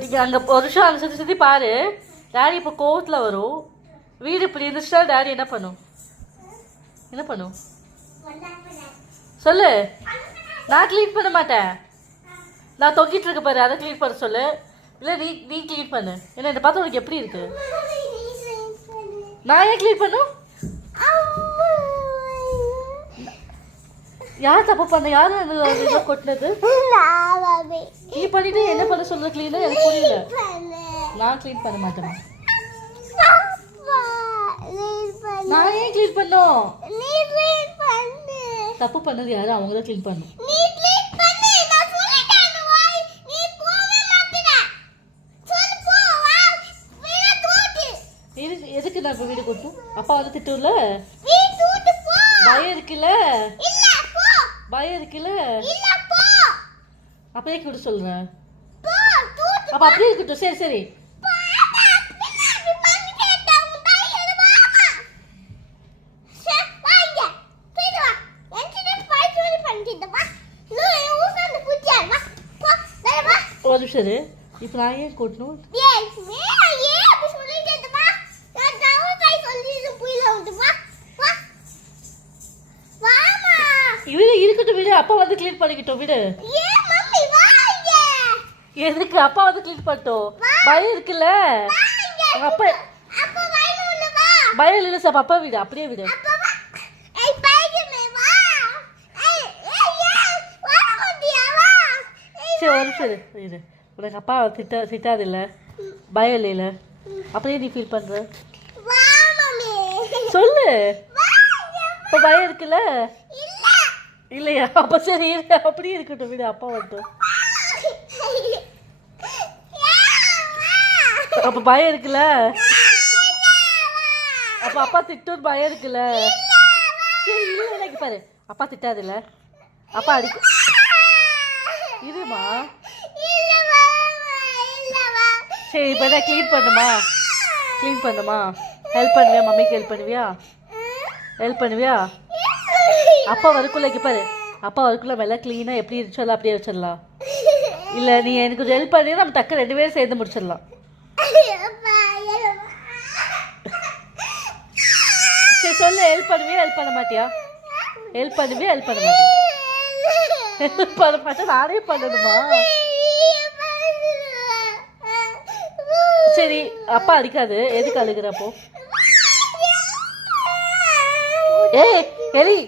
நீங்கள் அங்கே ஒரு நிமிஷம் அங்கே சுற்றி சுற்றி பாரு. டேடி இப்போ கோவத்தில் வரும். வீடு இப்படி இருந்துச்சுன்னா டேடி என்ன பண்ணும்? என்ன பண்ணும் சொல்லு. நான் க்ளீன் பண்ண மாட்டேன். நான் தொங்கிட்டு இருக்க பாரு, அதை க்ளீன் பண்ண சொல்லு. இல்லை நீ க்ளீன் பண்ணு. ஏன்னா இதை பார்த்தா உனக்கு எப்படி இருக்கு? நான் ஏன் க்ளீன் பண்ணும்? யார் தப்பு பண்ண? யாரும் கொட்டினது? நீ பண்ணிட்டு என்ன பண்ண சொல்ற? க்ளீனா எனக்கு புரியல. நான் க்ளீன் பண்ண மாட்டேன். நான் ஏன் க்ளீன் பண்ணோம்? தப்பு பண்ணது யாரு? அவங்க தான் க்ளீன் பண்ணும். எதுக்கு நான் இப்போ வீடு கொடுப்போம்? அப்பா வந்து திட்டுல பயம் இருக்குல்ல? பயம் இருக்குல்ல? அப்படியே கூட சொல்றேன். அப்ப அப்படியே இருக்கட்டும். சரி சரி ஒரு நிமிஷம். இப்போ நான் ஏன் கூட்டணும்? விடு இருக்கட்டும், விடு. அப்பா வந்து க்ளீன் பண்ணிக்கிட்டோம், விடு. எதுக்கு? அப்பா வந்து க்ளீன் பண்ணிட்டோம். பயம் இருக்குல்ல? அப்பா பயம் இல்லை சார். அப்பா விடு, அப்படியே விடு. சரி ஒரு நிமிஷம் இரு. உனக்கு அப்பா திட்டாது இல்லை? பயம் இல்லைல்ல? அப்படியே நீ ஃபீல் பண்ற சொல்லு. இப்போ பயம் இருக்குல்ல? இல்லையா? அப்போ சரி அப்படியே இருக்கட்டும், விடு. அப்பா வந்துட்டோம். அப்போ பயம் இருக்குல்ல? அப்போ அப்பா திட்டும் பயம் இருக்குல்ல? சரி இல்லை எனக்கு பாரு. அப்பா திட்டாது இல்லை? அப்பா அடிக்க இருமா. சரி இப்போ என்ன க்ளீன் பண்ணுமா? க்ளீன் பண்ணுமா? ஹெல்ப் பண்ணுவியா? மம்மிக்கு ஹெல்ப் பண்ணுவியா? ஹெல்ப் பண்ணுவியா? அப்பா வரக்குள்ள பாரு. அப்பா வரக்குள்ள மெல்ல க்ளீனாக எப்படி இருந்துச்சோ அப்படியே வச்சிடலாம். இல்லை நீ எனக்கு கொஞ்சம் ஹெல்ப் பண்ணி நம்ம டக்கு 2 பேரும் சேர்ந்து முடிச்சிடலாம். சரி சொல்லு. ஹெல்ப் பண்ணுவியா? ஹெல்ப் பண்ண மாட்டியா? ஹெல்ப் பண்ணுவியா? ஹெல்ப் பண்ண மாட்டியா? ஹெல்ப் பண்ண மாட்டேன். நானே பண்ணணுமா? சரி அப்பா அடிக்காது. எதுக்கு அழுகிறப்போ? ஏய் எலி